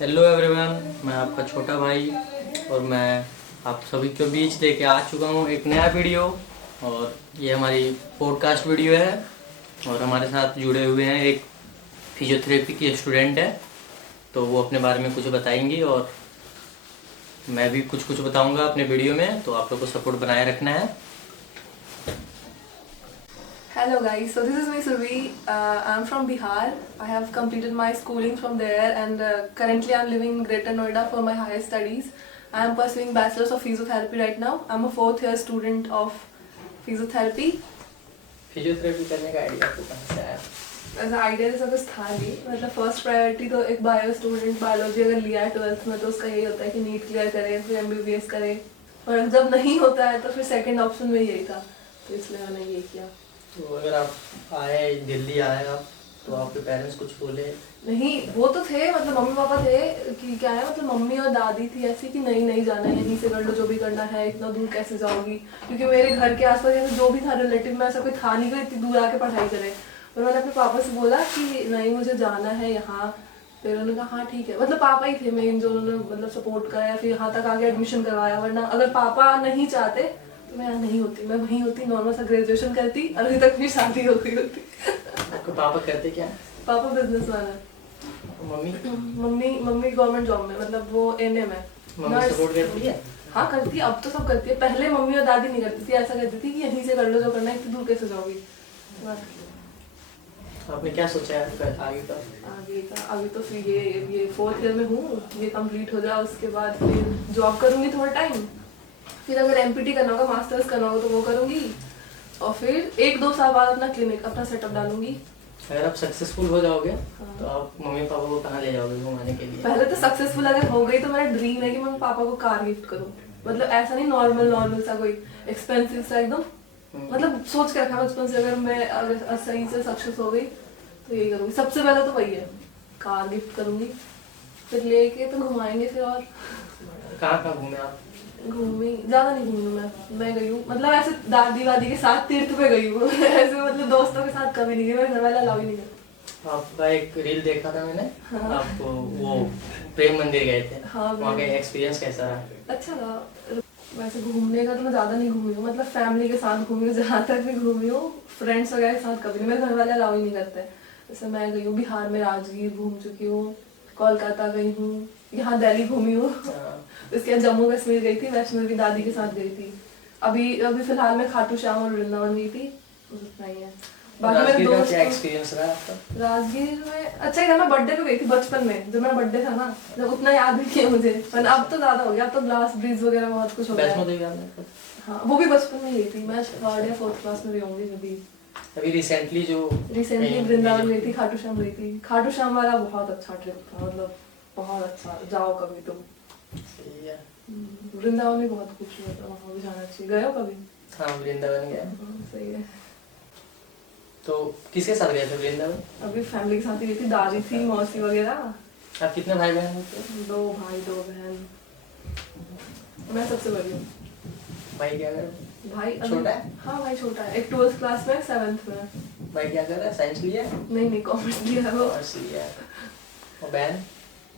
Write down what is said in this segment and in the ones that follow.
Hello everyone, मैं आपका छोटा भाई और मैं आप सभी के बीच लेके आ चुका हूँ एक नया वीडियो। और ये हमारी पॉडकास्ट वीडियो है और हमारे साथ जुड़े हुए हैं एक फिजियोथेरेपी की स्टूडेंट है, तो वो अपने बारे में कुछ बताएंगी और मैं भी कुछ कुछ बताऊंगा अपने वीडियो में, तो आप लोग को सपोर्ट बनाए रखना है। Hello guys, so this is me Survi. I'm from Bihar. I have completed my schooling from there and currently I'm living in Greater Noida for my higher studies. I am pursuing Bachelor's of Physiotherapy right now. I'm a 4th year student of Physiotherapy. Physiotherapy करने का idea आपको कहाँ से आया? ऐसा idea जैसा कुछ था नहीं, मतलब फर्स्ट प्रायोरिटी तो एक बायो स्टूडेंट बायोलॉजी अगर लिया है 12th में तो उसका यही होता है कि नीट क्लियर करे फिर MBBS करे, और जब नहीं होता है तो फिर सेकंड ऑप्शन में यही था, तो इसलिए मैंने ये किया। तो अगर आप आए दिल्ली आए आप तो आपके पेरेंट्स कुछ बोले? नहीं, वो तो थे, मतलब मम्मी पापा थे कि क्या है, मतलब मम्मी और दादी थी ऐसी कि नहीं नहीं जाना है, यहीं से कर लो जो भी करना है, इतना दूर कैसे जाओगी, क्योंकि मेरे घर के आसपास ऐसे जो भी था रिलेटिव में ऐसा कोई था नहीं कि इतनी दूर आके पढ़ाई करे। और मैंने अपने पापा से बोला कि नहीं मुझे जाना है यहाँ, फिर उन्होंने कहा हाँ ठीक है, मतलब पापा ही थे मेन जो उन्होंने मतलब सपोर्ट कराया, फिर यहाँ तक आगे एडमिशन करवाया, वरना अगर पापा नहीं चाहते तो मैं यहाँ नहीं होती, मैं वहीं होती, नॉर्मल सा ग्रेजुएशन करती और अभी तक मेरी शादी हो गई होती। आपके पापा करते क्या? पापा बिजनेसमैन है। मम्मी? मम्मी गवर्नमेंट जॉब में, मतलब वो एनएम है। मम्मी सपोर्ट करती है? हाँ करती है, अब तो सब करती है, पहले मम्मी और दादी नहीं करती थी, ऐसा करती थी कि यहीं से कर लो जो करना है, इतनी दूर कैसे जाओगी। आपने क्या सोचा है आगे का? आगे का अभी तो फिर ये 4th ईयर में हूँ, ये कंप्लीट हो जाए उसके बाद फिर जॉब करूँगी थोड़ा टाइम, फिर अगर MPT करना होगा मास्टर्स करना होगा तो वो करूँगी, और फिर 1-2 साल बाद अपना क्लिनिक अपना सेटअप डालूंगी। अगर आप सक्सेसफुल हो जाओगे हाँ। तो आप मम्मी पापा को कहाँ ले जाओगे घुमाने के लिए? पहले तो सक्सेसफुल अगर हो गई तो मेरा ड्रीम है कि मैं पापा को कार गिफ्ट करूँ, मतलब ऐसा नहीं नॉर्मल सा कोई एक्सपेंसिव सा एकदम, मतलब सोच के रखा बचपन से, अगर मैं अगर सही से सक्सेस हो गई तो यही करूँगी, सबसे पहले तो वही है, कार गिफ्ट करूँगी, फिर लेके तो घुमाएंगे फिर। और कहाँ घूमे आप? घूमी ज़्यादा नहीं घूमी मैं गई हूँ, मतलब ऐसे दादी वादी के साथ तीर्थ पे गई हूँ ऐसे मतलब दोस्तों के साथ कभी नहीं गई, मेरे घर वाले अलाउ ही नहीं करते। आपका एक रील देखा था मैंने। हाँ। आप वो प्रेम मंदिर गए थे। हाँ, वहाँ का एक्सपीरियंस कैसा रहा? अच्छा था। वैसे घूमने का तो मैं ज़्यादा नहीं घूमी हूँ, मतलब फैमिली के साथ घूमी हूँ, जहाँ तक भी घूमी हूँ, फ्रेंड्स वगैरह के साथ कभी नहीं, मेरे घर वाले अलाउ ही नहीं करते। जैसे मैं गई हूँ बिहार में, राजगीर घूम चुकी हूँ, कोलकाता गई हूँ, यहाँ दिल्ली घूमी हूँ उसके बाद जम्मू कश्मीर गई थी, वैष्णो देवी दादी के साथ गई थी, अभी फिलहाल मैं खाटू श्याम और वृंदावन गई थी, उतना ही है। बाकी मेरे दोस्त क्या एक्सपीरियंस रहा आपका? राजगीर में अच्छा ही था, मैं बर्थडे पे गई थी बचपन में, जब मेरा बर्थडे था ना, जब उतना याद नहीं किया मुझे, पर अब तो ज्यादा हो गया, अब तो ग्लास ब्रिज वगैरह बहुत कुछ हो गया। वैष्णो देवी आपने? हाँ वो भी बचपन में गई थी, मैं 3rd या 4th क्लास में भी होंगी जब भी। अभी रिसेंटली वृंदावन गई थी, खाटू श्याम गई थी, खाटू श्याम वाला बहुत अच्छा ट्रिप था, मतलब बहुत अच्छा, जाओ कभी तुम। सही है। वृंदावन भी बहुत खूबसूरत है, वहाँ भी जाना चाहिए, गए हो कभी? हाँ वृंदावन गया। सही है। तो किसके साथ गए थे वृंदावन? अभी फैमिली के साथ ही गई थी, दादी थी, मौसी वगैरह। आप कितने भाई बहन होते? 2 भाई 2 बहन, मैं सबसे बड़ी हूँ। भाई क्या कर रहा है? भाई छोटा है? हाँ भाई छोटा है, एक 12th क्लास में, 7th में। भाई क्या कर रहा है? साइंस लिया? नहीं कॉमर्स लिया है वो। कॉमर्स लिया। और बहन?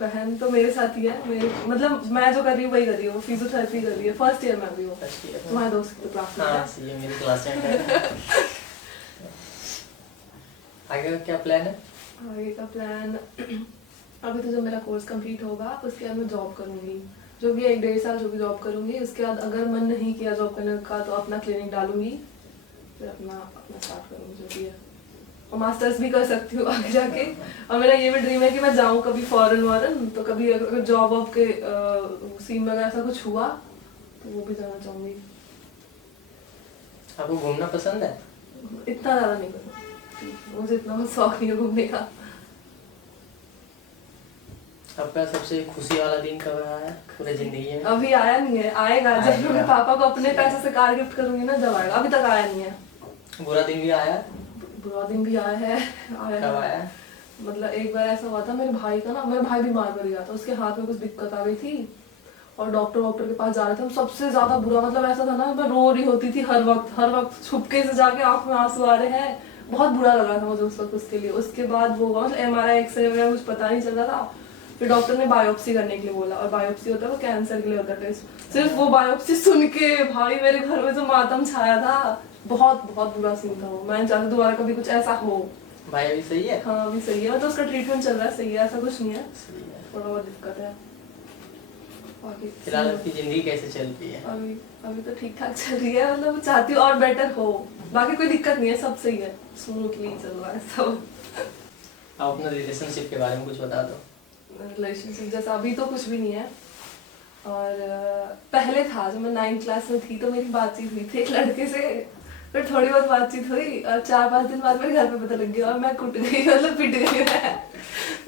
बहन तो मेरे साथ ही है, मेरे मतलब मैं जो कर रही हूँ वही कर रही हूँ, फिजियोथेरेपी कर रही है, 1st ईयर में अभी वो। First year. तुम्हारे दोस्त की क्लास में? हाँ सही है, मेरी क्लासमेट है। आगे का क्या प्लान है? आगे का प्लान अभी तो जब मेरा कोर्स कंप्लीट होगा उसके बाद मैं जॉब करूँगी, जो भी 1-1.5 साल जो भी जॉब करूँगी, उसके बाद अगर मन नहीं किया जॉब करने का तो अपना क्लिनिक डालूंगी, फिर अपना स्टार्ट करूँगी जो भी है, और मास्टर्स भी कर सकती हूँ आगे जाके। और मेरा ये भी ड्रीम है कि मैं जाऊँ कभी फॉरेन, तो कभी अगर जॉब वॉब के सीन में अगर ऐसा कुछ हुआ तो वो भी जाना चाहूँगी। आपको घूमना पसंद है? इतना ज़्यादा नहीं पसंद मुझे, इतना शौक नहीं है घूमने का। आपका सबसे खुशी वाला दिन कब रहा है पूरी जिंदगी में? अभी आया नहीं है, आएगा जब मैं अपने पापा को अपने पैसे से कार गिफ्ट करूंगी ना, जब आएगा, अभी तक आया नहीं है। बुरा दिन भी आया? बुरा दिन भी आया है। कब आया? मतलब एक बार ऐसा हुआ था, मेरे भाई का ना, मेरा भाई बीमार पड़ गया था, उसके हाथ में कुछ दिक्कत आ गई थी और डॉक्टर के पास जा रहे थे हम, सबसे ज्यादा बुरा, मतलब ऐसा था ना मैं रो रही होती थी हर वक्त छुपके से जाके, आंख में आंसू आ रहे हैं, बहुत बुरा लगा था मुझे उस वक्त उसके लिए। उसके बाद वो हुआ, मतलब MRI एक्सरे वगैरह कुछ पता नहीं चल रहा था, फिर डॉक्टर ने बायोप्सी करने के लिए बोला, और बायोप्सी होता है वो कैंसर के लिए होता है टेस्ट। सिर्फ वो बायोप्सी सुन के भाई मेरे घर में जो मातम छाया था, बहुत बहुत बुरा सीन था वो। मैं नहीं चाहती दोबारा कभी कुछ ऐसा हो। भाई अभी सही है? हाँ अभी सही है, मतलब उसका ट्रीटमेंट चल रहा है, सही है, ऐसा कुछ नहीं है, थोड़ा बहुत दिक्कत है। बाकी फिलहाल आपकी जिंदगी कैसे चल रही है? अभी अभी तो ठीक ठाक चल रही है, मतलब चाहती हूँ और बेटर हो, बाकी कोई दिक्कत नहीं है, सब सही है, स्मूथली चल रहा है सब। आप अपने रिलेशनशिप के बारे में कुछ बता दो। रिलेशनशिप जैसा अभी तो कुछ भी नहीं है, और पहले था जब मैं 9th क्लास में थी तो मेरी बातचीत हुई थी एक लड़के से, फिर थोड़ी बहुत बातचीत हुई और 4-5 दिन बाद मेरे घर पे पता लग गया और मैं कुट गई, मतलब पिट गई मैं।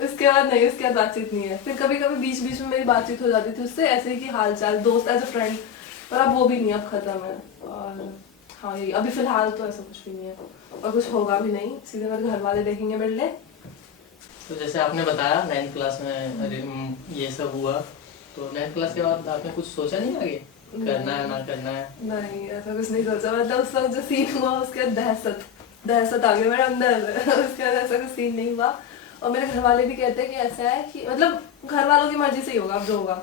उसके बाद नहीं, उसके बाद बातचीत नहीं है। फिर कभी कभी बीच बीच में मेरी बातचीत हो जाती थी उससे, ऐसे ही कि हाल चाल, दोस्त एज अ फ्रेंड, पर अब वो भी नहीं, अब खत्म है। और हाँ यही अभी फिलहाल तो ऐसा कुछ भी नहीं है, और कुछ होगा भी नहीं, सीधे मेरे घर वाले देखेंगे मेरे लिए। तो जैसे आपने बताया 9th क्लास में ये सब हुआ, तो 9th क्लास के बाद आपने कुछ सोचा नहीं आगे करना है ना करना है? नहीं ऐसा कुछ नहीं सोचा, मतलब उस वक्त जो सीन हुआ उसके बाद दहशत आ गई मेरे अंदर। उसके बाद ऐसा कुछ सीन नहीं हुआ, और मेरे घर वाले भी कहते हैं कि ऐसा है कि मतलब घर वालों की मर्जी से ही होगा, अब जो होगा।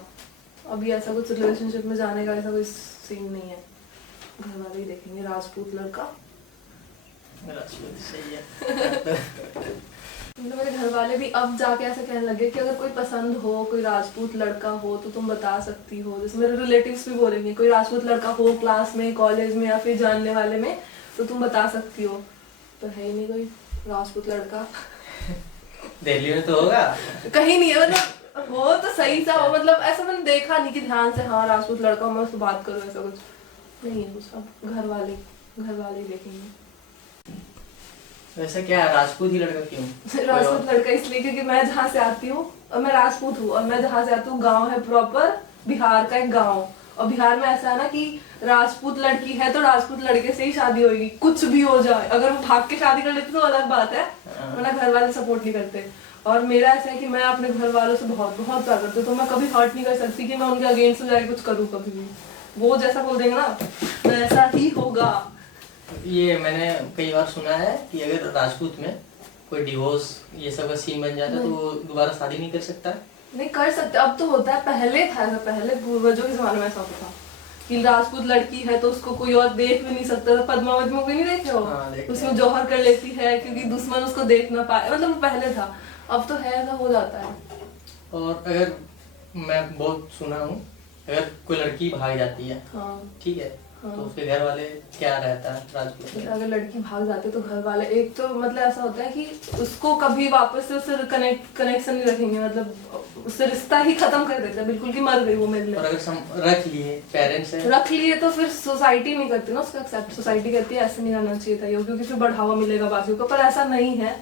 अभी ऐसा कुछ रिलेशनशिप में जाने का ऐसा कोई सीन नहीं है, घर वाले ही देखेंगे। राजपूत लड़का, राजपूत सही है। मतलब मेरे घर वाले भी अब जाके ऐसे कहने लगे कि अगर कोई पसंद हो, कोई राजपूत लड़का हो तो तुम बता सकती हो। जैसे मेरे रिलेटिव्स भी बोलेंगे कोई राजपूत लड़का हो क्लास में, कॉलेज में या फिर जानने वाले में, तो तुम बता सकती हो। तो है ही नहीं कोई राजपूत लड़का। दिल्ली में तो होगा? कहीं नहीं है, मतलब हो तो सही सा हो, मतलब ऐसा मैंने देखा नहीं कि ध्यान से हाँ राजपूत लड़का हो मैं उससे बात करूँ, ऐसा कुछ नहीं है। कुछ अब घर वाले ही देखेंगे। वैसे क्या है, राजपूत ही लड़का क्यों? राजपूत लड़का इसलिए क्योंकि मैं जहाँ से आती हूँ, और मैं राजपूत हूँ, और मैं जहाँ से आती हूँ गांव है प्रॉपर बिहार का एक गांव, और बिहार में ऐसा है ना कि राजपूत लड़की है तो राजपूत लड़के से ही शादी होगी, कुछ भी हो जाए। अगर वो भाग के शादी कर लेती तो अलग बात है, वरना घर वाले सपोर्ट नहीं करते। और मेरा ऐसा है कि मैं अपने घर वालों से बहुत बहुत प्यार करती हूँ, तो मैं कभी हर्ट नहीं कर सकती कि मैं उनके अगेंस्ट में जाके कुछ करूँ कभी भी। वो जैसा बोल देंगे ना वैसा ही होगा। ये मैंने कई बार सुना है कि अगर राजपूत में कोई डिवोर्स ये सब का सीन बन जाता है तो वो दोबारा शादी नहीं कर सकता। नहीं कर सकते, अब तो होता है, पहले था ऐसा, पहले पूर्वजों के जमाने में ऐसा होता था कि राजपूत लड़की है तो उसको कोई और देख भी नहीं सकता था। पद्मावत में कोई नहीं देखे हो? उसमें जौहर कर लेती है क्योंकि दुश्मन उसको देख ना पाए, मतलब पहले था, अब तो है ऐसा हो जाता है। और अगर मैं बहुत सुना हूँ अगर कोई लड़की भाग जाती है, हाँ ठीक है, हाँ। तो उसके घर वाले क्या रहता है राजपूत में? अगर लड़की भाग जाती है तो घर वाले एक तो मतलब ऐसा होता है कि उसको कभी वापस से उससे कनेक्शन नहीं रखेंगे, मतलब उससे रिश्ता ही खत्म कर देते हैं बिल्कुल कि मर गई वो मेरे लिए। और अगर रख लिए पेरेंट्स रख लिए तो फिर सोसाइटी नहीं करती ना उसका एक्सेप्ट, सोसाइटी कहती है ऐसे नहीं करना चाहिए था ये, क्योंकि फिर बढ़ावा मिलेगा बाकियों को, पर ऐसा नहीं है,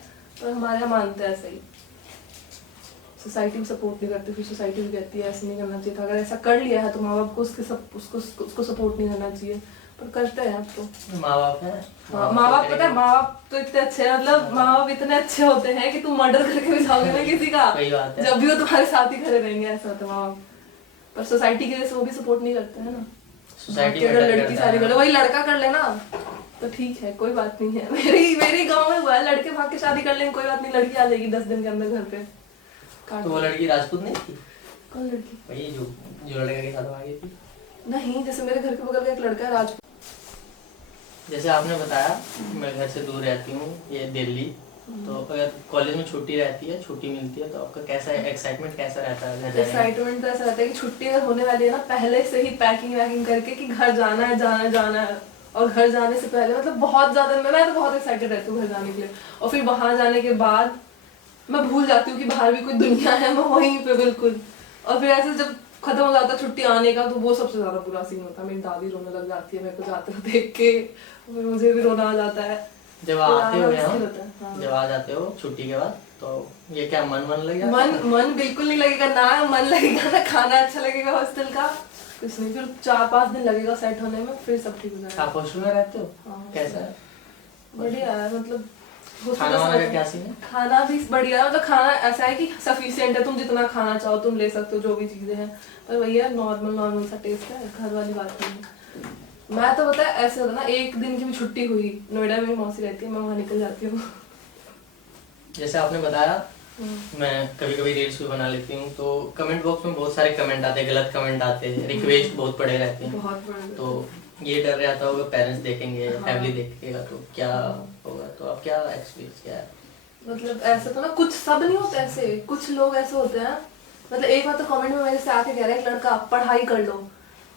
पर हमारे यहाँ मानते हैं ऐसा ही। सोसाइटी भी सपोर्ट नहीं करती, फिर सोसाइटी भी कहती है ऐसे नहीं करना चाहिए था, अगर ऐसा कर लिया है तो माँ बाप को उसको सपोर्ट नहीं करना चाहिए, पर करते हैं अब तो। माँ बाप है, माँ बाप पता है, माँ बाप तो इतने अच्छे हैं, मतलब माँ बाप इतने अच्छे होते हैं कि तुम मर्डर करके भी जाओगे ना किसी का, जब भी वो तुम्हारे साथ ही खड़े रहेंगे, ऐसा होता है माँ बाप। पर सोसाइटी की वजह से वो भी सपोर्ट नहीं करते हैं ना, सोसाइटी अगर लड़की शादी कर ले, वही लड़का कर लेना तो ठीक है, कोई बात नहीं है। मेरी गांव में हुआ है, लड़के भाग के शादी कर लेंगे कोई बात नहीं, लड़की आ जाएगी 10 दिन के अंदर घर पे। तो वो लड़की राजपूत नहीं थी? कौन लड़की? वही जो लड़के के साथ भागी थी। नहीं, जैसे मेरे घर के बगल में एक लड़का है राजपूत। जैसे आपने बताया मैं घर से दूर रहती हूँ, ये दिल्ली, तो अगर कॉलेज में छुट्टी रहती है, छुट्टी मिलती है, तो आपका कैसा एक्साइटमेंट कैसा रहता है? एक्साइटमेंट तो ऐसा रहता है कि छुट्टी अगर होने वाली है ना, पहले से ही पैकिंग वैकिंग करके कि घर जाना है। और घर जाने से पहले मतलब बहुत ज्यादा मैं तो बहुत एक्साइटेड रहती हूँ घर जाने के लिए, और फिर वहां जाने के बाद मैं भूल जाती हूँ कि बाहर भी कोई दुनिया है, मैं वहीं पे बिल्कुल। और फिर ऐसे जब खत्म हो जाता छुट्टी आने का, तो वो सबसे ज्यादा बुरा सीन होता है, मेरी दादी रोने लग जाती है मेरे को जाते हुए देख के, फिर मुझे भी रोना आ जाता है। जब आते हो यहाँ, हाँ। जब आ जाते हो छुट्टी के बाद, तो ये क्या मन लगेगा? मन बिल्कुल नहीं लगेगा, ना मन लगेगा ना खाना अच्छा लगेगा हॉस्टल का, कुछ नहीं। फिर 4-5 दिन लगेगा सेट होने में, फिर सब ठीक हो जाएगा। आप हॉस्टल में रहते हो? हाँ, कैसा है? बढ़िया है, मतलब खाना वाना क्या सीन है? खाना भी बढ़िया है, मतलब खाना ऐसा है कि सफिशिएंट है, तुम जितना खाना चाहो तुम ले सकते हो, जो भी चीजें हैं, पर भैया नॉर्मल सा टेस्ट है, घर वाली बात नहीं है। मैं तो पता है ऐसे होता ना, एक दिन की भी छुट्टी हुई, नोएडा में मौसी रहती है, मैं वहाँ निकल जाती हूँ। जैसे आपने बताया मैं कभी कभी रील्स भी बना लेती हूँ, तो कमेंट बॉक्स में बहुत सारे कमेंट आते हैं, गलत कमेंट आते हैं, रिक्वेस्ट बहुत पड़े रहते हैं। बहुत बड़े। तो ये डर रहता होगा पेरेंट्स देखेंगे, हाँ। फैमिली देखेगा तो क्या होगा। तो आप क्या एक्सपीरियंस क्या है? मतलब ऐसा तो ना, कुछ सब नहीं होते ऐसे, कुछ लोग ऐसे होते हैं। मतलब एक बार तो कमेंट में मेरे से आके कह रहा है एक लड़का, पढ़ाई कर लो,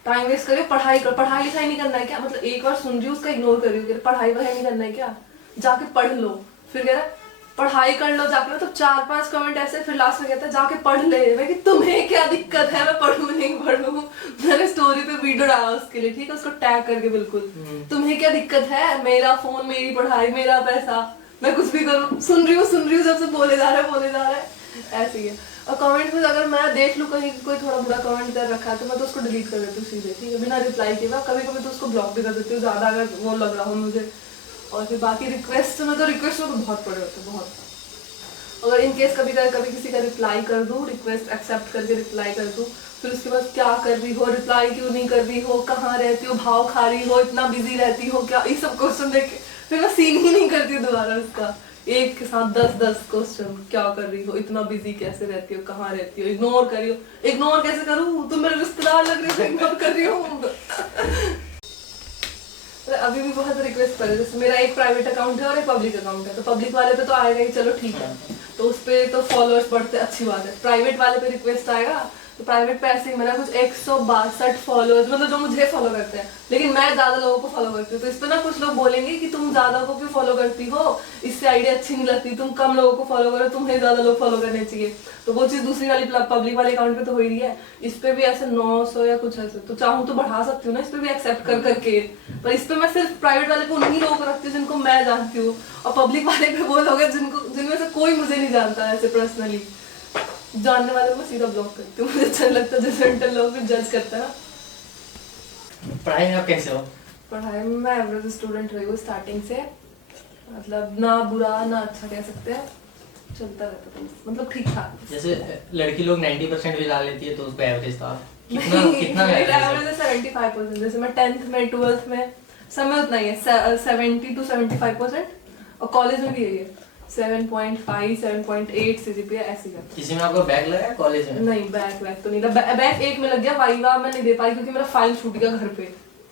टाइम वेस्ट करियो, पढ़ाई कर, पढ़ाई लिखाई नहीं करना है क्या? मतलब एक बार सुन रही हूँ उसका इग्नोर कर रही हूँ, पढ़ाई वढ़ाई नहीं करना है क्या, जाके पढ़ लो। फिर कह रहा है पढ़ाई कर लो जाके, मतलब 4-5 कमेंट ऐसे, फिर लास्ट में कहता है जाके पढ़ ले। मैं कि तुम्हें क्या दिक्कत है, मैं पढ़ूं नहीं पढ़ूं? मैंने स्टोरी पे वीडियो डाला उसके लिए, ठीक है, उसको टैग करके बिल्कुल, तुम्हें क्या दिक्कत है, मेरा फोन, मेरी पढ़ाई, मेरा पैसा, मैं कुछ भी करूं, सुन रही हूँ जब से बोले जा रहा है ऐसे ही है। और कमेंट में अगर मैं देख लूँ कहीं कोई थोड़ा बुरा कमेंट कर रखा है तो मैं तो उसको डिलीट कर देती हूँ सीधे, ठीक है, बिना रिप्लाई किए। कभी कभी तो उसको ब्लॉक भी कर देती हूँ ज्यादा अगर वो लग रहा हो मुझे। और फिर बाकी रिक्वेस्ट में तो बहुत पड़े होते हैं, बहुत। अगर इन केस कभी किसी का रिप्लाई कर दूँ, रिक्वेस्ट एक्सेप्ट करके रिप्लाई कर दूँ, फिर उसके बाद क्या कर रही हो, रिप्लाई क्यों नहीं कर रही हो, कहाँ रहती हो, भाव खा रही हो, इतना बिजी रहती हो क्या, ये सब क्वेश्चन देख के फिर मैं सीन ही नहीं करती दोबारा उसका। एक के साथ 10 क्वेश्चन, क्या कर रही हो, इतना बिजी कैसे रहती हो, कहाँ रहती हो, इग्नोर करियो। इग्नोर कैसे करूँ, तुम मेरे रिश्तेदार लग रही हो, इग्नोर कर रही हूँ। अभी भी बहुत रिक्वेस्ट कर रहे, जैसे मेरा एक प्राइवेट अकाउंट है और एक पब्लिक अकाउंट है, तो पब्लिक वाले पे तो आएगा ही, चलो ठीक है, तो उस पे तो फॉलोअर्स बढ़ते, अच्छी बात है। प्राइवेट वाले पे रिक्वेस्ट आएगा तो प्राइवेट पे ऐसे ही मेरा कुछ 162 फॉलोअर्स, मतलब जो मुझे फॉलो करते हैं, लेकिन मैं ज्यादा लोगों को फॉलो करती हूँ, तो इस पे ना कुछ लोग बोलेंगे कि तुम ज्यादा को क्यों फॉलो करती हो, इससे आइडिया अच्छी नहीं लगती, तुम कम लोगों को फॉलो करो, तुम्हें ज्यादा लोग फॉलो करने चाहिए। तो वो चीज दूसरी वाली पब्लिक वाले अकाउंट पे तो हो ही रही है, इस पे भी ऐसे 900 या कुछ ऐसे, तो चाहूँ तो बढ़ा सकती हूँ ना इस पे भी एक्सेप्ट कर करके। पर इस पे मैं सिर्फ प्राइवेट वाले पे उन्हीं लोगों को रखती हूँ जिनको मैं जानती हूँ, और पब्लिक वाले पे वो लोग हैं जिनमें से कोई मुझे नहीं जानता ऐसे पर्सनली। जानने वाले को सीधा ब्लॉक करती हूँ, मुझे अच्छा लगता है जजमेंटल लोग भी जज करता है। पढ़ाई में आप कैसे हो? पढ़ाई में मैं एवरेज स्टूडेंट रही हूँ स्टार्टिंग से, मतलब ना बुरा ना अच्छा कह सकते हैं, चलता रहता था, मतलब ठीक ठाक। जैसे लड़की लोग 90% भी ला लेती है तो उसका एवरेज था, कितना एवरेज है 75%। जैसे मैं 10th में 12th में सब में उतना ही है, 70 to 75%, और कॉलेज में भी यही है 7.5 7.8 CGPA ऐसे ही है। किसी में आपका बैग लगा है कॉलेज में? नहीं, बैग तो नहीं लगा, बैग एक में लग गया, वाइवा मैं नहीं दे पाई क्योंकि मेरा फाइल छूट गया घर पे,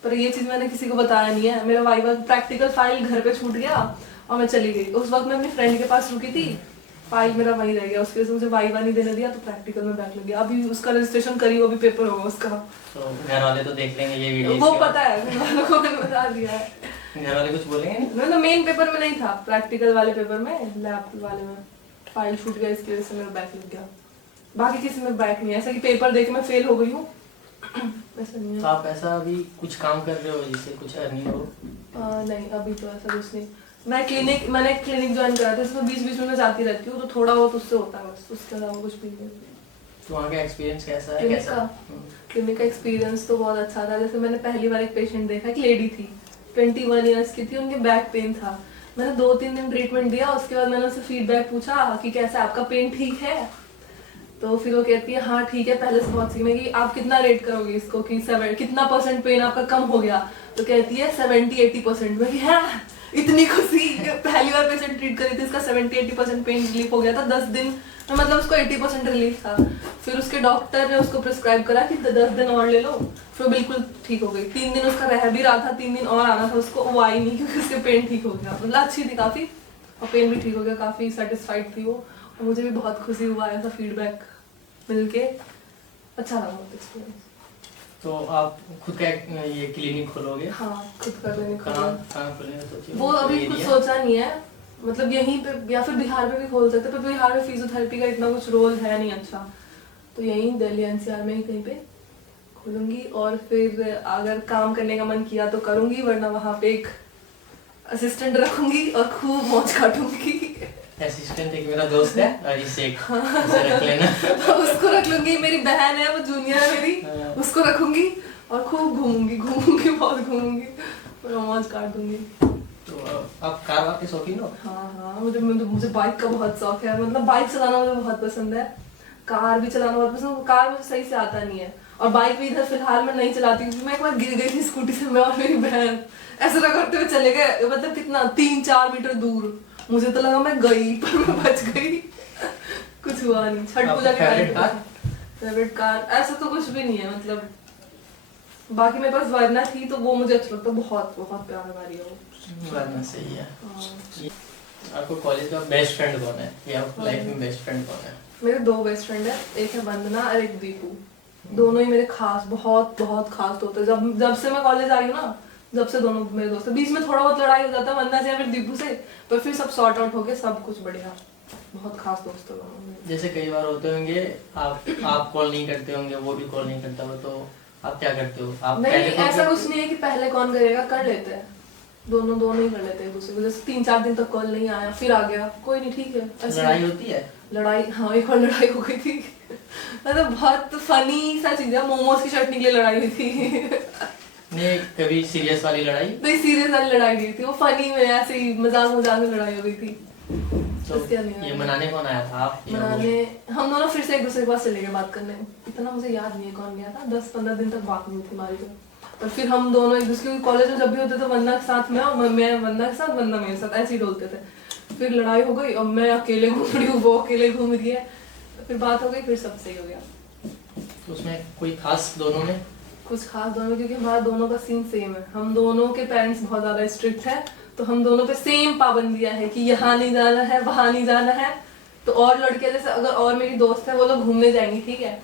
पर ये चीज मैंने किसी को बताया नहीं है। मेरा वाइवा प्रैक्टिकल फाइल घर पे छूट गया और मैं चली गई, उस वक्त मैं अपनी फ्रेंड के पास रुकी थी, फाइल मेरा वहीं रह गया, उसकी वजह से मुझे वाइवा नहीं देने दिया, तो प्रैक्टिकल में बैग लग गया। अभी उसका रजिस्ट्रेशन करी, वो भी पेपर होगा उसका। तो घर वाले तो देख लेंगे ये वीडियो, वो पता है, घर वालों को मैंने बता दिया है। घर वाले कुछ बोलेंगे नहीं? मतलब मेन पेपर में नहीं था, प्रैक्टिकल वाले पेपर में, लैब वाले में फाइल छूट गया, इसकी वजह से मेरा बैग लग गया। बाकी किसी में बैग नहीं है, ऐसा कि पेपर देके मैं फेल हो गई हूँ ऐसा नहीं है। तो आप ऐसा अभी कुछ काम कर रहे हो जिससे कुछ अर्निंग हो? नहीं, अभी तो ऐसा कुछ नहीं। मैंने क्लिनिक ज्वाइन करा था, इसमें बीच में मैं जाती रहती हूँ, तो थोड़ा बहुत उससे होता है बस, उसके अलावा कुछ भी नहीं। तो वहाँ का एक्सपीरियंस कैसा है? क्लिनिक का एक्सपीरियंस तो बहुत अच्छा था। जैसे मैंने पहली बार एक पेशेंट देखा, एक लेडी थी 21 ईयर्स की थी, उनके बैक पेन था। मैंने 2-3 दिन ट्रीटमेंट दिया, उसके बाद मैंने उससे फीडबैक पूछा कि कैसा है आपका पेन, ठीक है? तो फिर वो कहती है हाँ ठीक है। पहले से बहुत सी में कि आप कितना रेट करोगे इसको कि कितना % पेन आपका कम हो गया? तो कहती है 70-80%। में है इतनी खुशी, पहली बार पेशेंट ट्रीट करी थी, इसका 70-80% पेन रिलीफ हो गया था 10 दिन में, मतलब उसको 80% रिलीफ था। फिर उसके डॉक्टर ने उसको प्रिस्क्राइब करा कि 10 दिन और ले लो, फिर बिल्कुल ठीक हो गई। 3 दिन उसका रह भी रहा था, 3 दिन और आना था उसको, वो आई नहीं क्योंकि उसके पेन ठीक हो गया। मतलब अच्छी थी काफ़ी, और पेन भी ठीक हो गया, काफ़ी सेटिस्फाइड थी वो, और मुझे भी बहुत खुशी हुआ ऐसा फीडबैक मिलके, अच्छा लगा बहुत एक्सपीरियंस। तो आप खुद का ये क्लिनिक खोलोगे? हाँ, खुद का क्लिनिक कहाँ खोलेंगे? वो अभी कुछ सोचा नहीं है, मतलब यहीं पे या फिर बिहार में भी खोल सकते, पर बिहार में फिजियोथेरेपी का इतना कुछ रोल है नहीं अच्छा, तो यहीं दिल्ली NCR में ही कहीं पे खोलूंगी। और फिर अगर काम करने का मन किया तो करूंगी, वरना वहाँ पे एक असिस्टेंट रखूंगी और खूब मौज काटूंगी। असिस्टेंट एक मेरा दोस्त है अभिषेक, उसे रख लेना। तो उसको रख लूंगी, मेरी बहन है वो जूनियर है मेरी, उसको रखूंगी और खूब घूमूंगी बहुत घूमूंगी और मौज काट दूंगी। तो आप कार वार के शौकीन हो? हाँ, मुझे बाइक का बहुत शौक है, मतलब बाइक चलाना मुझे बहुत पसंद है, कार भी चलाना बहुत पसंद है। कार मुझे सही से आता नहीं है, और बाइक भी इधर फिलहाल मैं नहीं चलाती क्योंकि मैं एक बार गिर गई थी स्कूटी से, मैं और मेरी बहन ऐसे करते हुए चले गए, मतलब कितना 3-4 मीटर दूर, मुझे तो लगा मैं गई, पर मैं बच गई। कुछ हुआ नहीं। छठ आपका पूजा के favorite car? फेवरेट कार ऐसा तो कुछ भी नहीं है, मतलब बाकी मेरे पास वरना थी तो वो मुझे अच्छा लगता है, बहुत बहुत प्यारा गाड़ी है वो। वरना सही है। हाँ। आपको कॉलेज का बेस्ट फ्रेंड कौन है या आपकी लाइफ में बेस्ट फ्रेंड कौन है? मेरे 2 बेस्ट फ्रेंड है, एक है वंदना और एक दीपू। दोनों ही मेरे खास, बहुत बहुत खास दोस्त है। जब जब से मैं कॉलेज आई हूँ ना, जब से दोनों मेरे दोस्त है। बीच में थोड़ा बहुत लड़ाई हो जाता है वंदना से या फिर दीपू से, पर फिर सब सॉर्ट आउट हो गया, सब कुछ बढ़िया। बहुत खास दोस्त है दोनों मेरे। जैसे कई बार होते होंगे आप कॉल नहीं करते होंगे, वो भी कॉल नहीं करता हो, तो आप क्या करते हो? आप नहीं पहले call ऐसा करते कुछ नहीं है कि पहले कौन करेगा, कर लेते हैं दोनों ही कर लेते हैं एक दूसरे को। जैसे 3-4 दिन तक कॉल नहीं आया, फिर आ गया, कोई नहीं, ठीक है। हो? ऐसे लड़ाई होती है? लड़ाई, हाँ एक और लड़ाई हो गई थी। मतलब बहुत फनी सा चीज है, मोमोज की चटनी के लिए लड़ाई हुई थी। नहीं, कभी सीरियस वाली लड़ाई? नहीं सीरियस वाली लड़ाई नहीं थी, वो फनी में ऐसे ही मजाक मजाक में लड़ाई हो गई थी। तो उसके नहीं ये मनाने कौन आया था, आप या वो? मनाने हम दोनों फिर से एक दूसरे के पास चले गए बात करने। इतना मुझे याद नहीं है कौन गया था, 10-15 दिन तक बात नहीं हुई थी हमारी तो। पर फिर हम दोनों एक दूसरे कॉलेज में जब भी होते थे, वंदना के साथ में और मैं वंदना के साथ, वंदना मेरे साथ, ऐसे ही डोलते थे। फिर लड़ाई हो गई और मैं अकेले घूम रही हूँ, वो अकेले घूम रही है, फिर बात हो गई, फिर सब सही हो गया। तो उसमें कोई खास दोनों में? कुछ खास दोनों, क्योंकि हमारा दोनों का सीन सेम है। हम दोनों के पेरेंट्स बहुत ज्यादा स्ट्रिक्ट है, तो हम दोनों पे सेम पाबंदियां है कि यहाँ नहीं जाना है, वहां नहीं जाना है। तो और लड़कियां जैसे अगर और मेरी दोस्त है, वो लोग घूमने जाएंगी, ठीक है,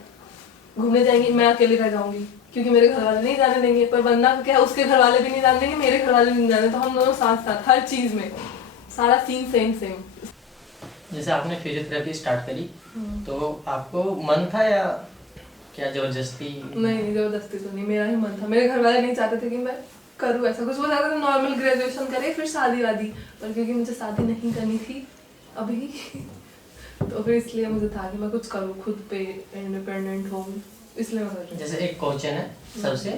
घूमने जाएंगी, मैं अकेले रह जाऊंगी क्योंकि मेरे घर वाले नहीं जाने देंगे। पर वंदना को क्या है, उसके घर वाले भी नहीं जाने देंगे, मेरे घर वाले भी नहीं जाने, तो हम दोनों साथ साथ हर चीज में, सारा सीन सेम। जैसे आपने फिजियोथेरेपी स्टार्ट करी, तो आपको मन था या क्या जबरदस्ती? नहीं जबरदस्ती तो नहीं, मेरा ही मन था। मेरे घर वाले नहीं चाहते थे कि मैं करूँ ऐसा कुछ, वो चाहते थे नॉर्मल ग्रेजुएशन करे फिर शादी वादी, पर क्योंकि मुझे शादी नहीं करनी थी अभी तो फिर इसलिए मुझे था कि मैं कुछ करूँ, खुद पे इंडिपेंडेंट हूँ, इसलिए मैं कर रही हूँ। जैसे एक क्वेश्चन है सबसे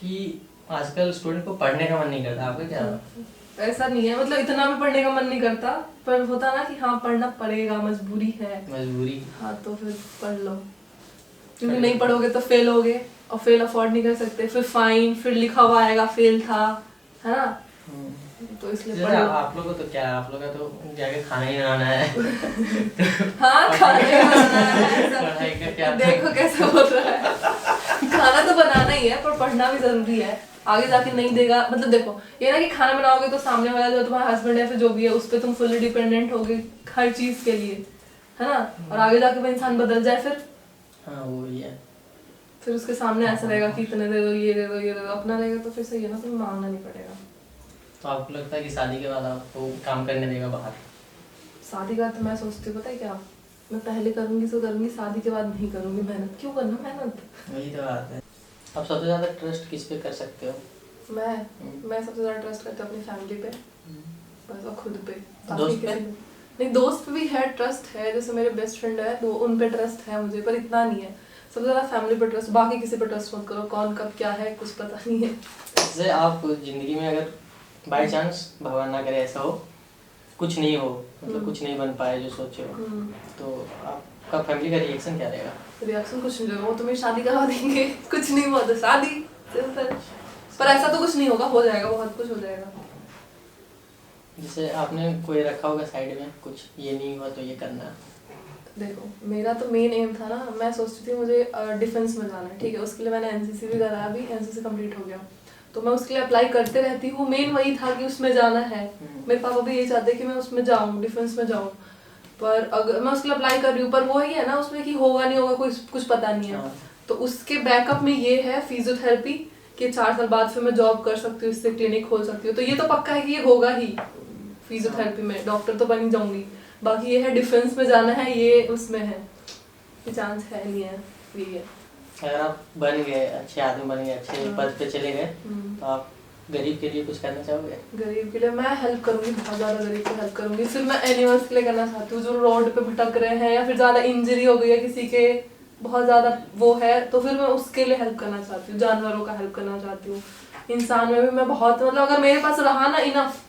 कि आजकल स्टूडेंट को पढ़ने का मन नहीं करता, आपका क्या? ऐसा नहीं है, मतलब इतना भी पढ़ने का मन नहीं करता, पर होता ना कि हाँ पढ़ना पड़ेगा, मजबूरी है। मजबूरी? हाँ तो फिर पढ़ लो, क्योंकि नहीं पढ़ोगे तो फेल होगे, और फेल अफोर्ड नहीं कर सकते, फिर फाइन, फिर लिखा हुआ आएगा फेल था, है ना, तो इसलिए पढ़ लो। आप लोगों को तो क्या, आप लोगों का तो जाके खाना ही बनाना है। हाँ खाना ही बनाना है, पढ़ाई का क्या? देखो कैसे बोल रहा है। खाना तो बनाना ही है, पर पढ़ना भी जरूरी है, आगे जाके नहीं देगा। मतलब देखो ये ना कि खाना बनाओगे तो सामने वाला जो तुम्हारा हस्बैंड है फिर जो भी है उस पर तुम फुल्ली डिपेंडेंट होगे हर चीज के लिए, है ना, और आगे जाके वो इंसान बदल जाए फिर, हाँ वो ही है, फिर उसके सामने ऐसा रहेगा कि इतने दे दो, ये दे दो, ये दे दो, अपना रहेगा तो फिर सही है ना, तुम्हें मांगना नहीं पड़ेगा। तो आपको लगता है कि शादी के बाद आपको काम करने देगा बाहर? शादी का तो मैं सोचती हूँ पता है क्या, मैं पहले करूंगी तो करूंगी, शादी के बाद नहीं करूंगी। मेहनत क्यों करना, मेहनत। वही तो बात है। आप सबसे ज्यादा ट्रस्ट किस पे कर सकते हो? मैं सबसे ज्यादा ट्रस्ट करती हूँ अपनी फैमिली पे, बस, और खुद पे। दोस्त पे? नहीं दोस्त पे भी है, ट्रस्ट है, जैसे मेरे बेस्ट फ्रेंड है तो उन पे ट्रस्ट है मुझे, पर इतना नहीं है। सबसे ज्यादा फैमिली पे ट्रस्ट, बाकी किसी पे ट्रस्ट मत करो, कौन कब क्या है कुछ पता नहीं है। जैसे आप जिंदगी में अगर बाय चांस भगवान ना करे ऐसा हो, कुछ नहीं हो, मतलब कुछ नहीं बन पाए जो सोचे हो, तो आपका फैमिली का रिएक्शन क्या रहेगा? रिएक्शन कुछ नहीं रहेगा, वो तुम्हें शादी करवा देंगे। कुछ नहीं हुआ तो शादी, सिंपल। पर ऐसा तो कुछ नहीं होगा, हो जाएगा, बहुत कुछ हो जाएगा। जैसे आपने कोई रखा होगा साइड में कुछ, ये नहीं हुआ तो ये करना? देखो मेरा तो मेन एम था ना, मैं सोचती थी मुझे डिफेंस में जाना है, ठीक है, उसके लिए मैंने एनसीसी भी करा, अभी एनसीसी कंप्लीट हो गया, तो मैं उसके लिए अप्लाई करते रहती हूँ। मेन वही था कि उसमें जाना है, मेरे पापा भी यही चाहते कि मैं उसमें जाऊँ, डिफेंस में जाऊँ, पर अगर मैं उसके लिए अप्लाई कर रही हूँ, पर वो ही है ना उसमें कि होगा नहीं होगा कुछ पता नहीं है। तो उसके बैकअप में ये है फिजियोथेरेपी कि 4 साल बाद फिर मैं जॉब कर सकती हूँ, इससे क्लिनिक खोल सकती हूँ, तो ये तो पक्का है कि ये होगा ही, फिजियोथेरेपी में डॉक्टर तो बन ही जाऊंगी। बाकी ये है डिफेंस में जाना है, ये उसमें है, ये चांस है नहीं है, यही है। अगर आप बन गए, अच्छे आदमी बन गए, अच्छे पद पे चले गए, तो आप गरीब के लिए कुछ करना चाहोगे? गरीब के लिए मैं हेल्प करूंगी, बहुत ज़्यादा गरीब की हेल्प करूंगी। सिर्फ मैं एनिमल्स के लिए करना चाहती हूँ जो रोड पे भटक रहे हैं, या फिर ज़्यादा इंजरी हो गई है किसी के, बहुत ज़्यादा वो है, तो फिर मैं उसके लिए हेल्प करना चाहती हूँ, जानवरों का हेल्प करना चाहती हूँ। इंसान में भी मैं बहुत, मतलब अगर मेरे पास रहा ना इनफ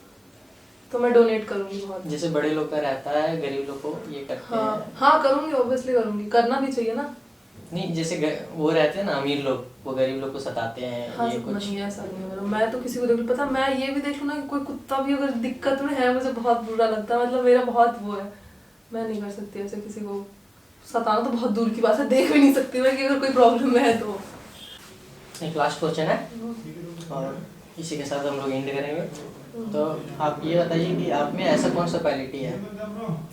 तो मैं डोनेट करूंगी बहुत। जैसे बड़े लोग का रहता है, गरीब लोग को ये करते हैं। हाँ करूंगी, ऑब्वियसली करूंगी, करना भी चाहिए ना। नहीं जैसे वो रहते हैं ना अमीर लोग, वो गरीब लोग को सताते हैं, हाँ, ये कुछ नहीं ऐसा नहीं है। मैं तो किसी को देख लूं, पता मैं ये भी देख लूं ना कि कोई कुत्ता भी अगर दिक्कत में है, मुझे बहुत बुरा लगता है, मतलब मेरा बहुत वो है, मैं नहीं कर सकती ऐसे किसी को सताना तो बहुत दूर की बात है, देख भी नहीं सकती मैं कि अगर कोई प्रॉब्लम है तो। एक लास्ट क्वेश्चन है और इसी के साथ हम लोग एंड करेंगे। तो आप ये बताइए कि आप में ऐसा कौन सा क्वालिटी है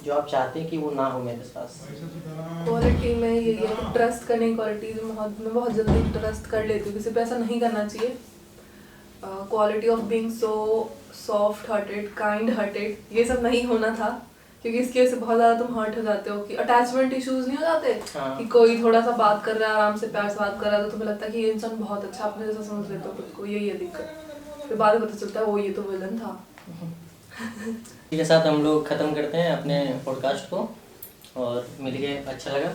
जो आप चाहते हैं कि वो ना हो मेरे पास? क्वालिटी में यही है, ट्रस्ट करने की क्वालिटी। मैं बहुत जल्दी ट्रस्ट कर लेती हूँ, किसी पे ऐसा नहीं करना चाहिए। Quality of being so soft hearted, kind hearted, ये सब नहीं होना था, क्योंकि इसकी वजह से बहुत ज़्यादा तुम हर्ट हो जाते हो। कि अटैचमेंट इश्यूज नहीं हो जाते हाँ। कि कोई थोड़ा सा बात कर रहा है, आराम से प्यार से बात कर रहा है, तो तुम्हें लगता है कि ये इंसान बहुत अच्छा, अपने जैसा समझ लेते हो खुद को, यही है दिक्कत। फिर बाद में पता चलता है वो ये तो विलन था। इसी के साथ हम लोग ख़त्म करते हैं अपने पॉडकास्ट को, और मिलके अच्छा लगा।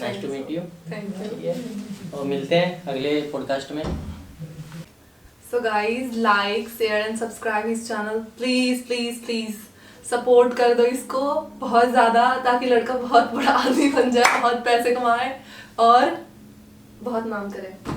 Nice to meet you. Thank you. ठीक है, और मिलते हैं अगले पॉडकास्ट में। So guys, like, share and subscribe his channel. Please, please, please support कर दो इसको बहुत ज़्यादा, ताकि लड़का बहुत बड़ा आदमी बन जाए, बहुत पैसे कमाए और बहुत नाम करे।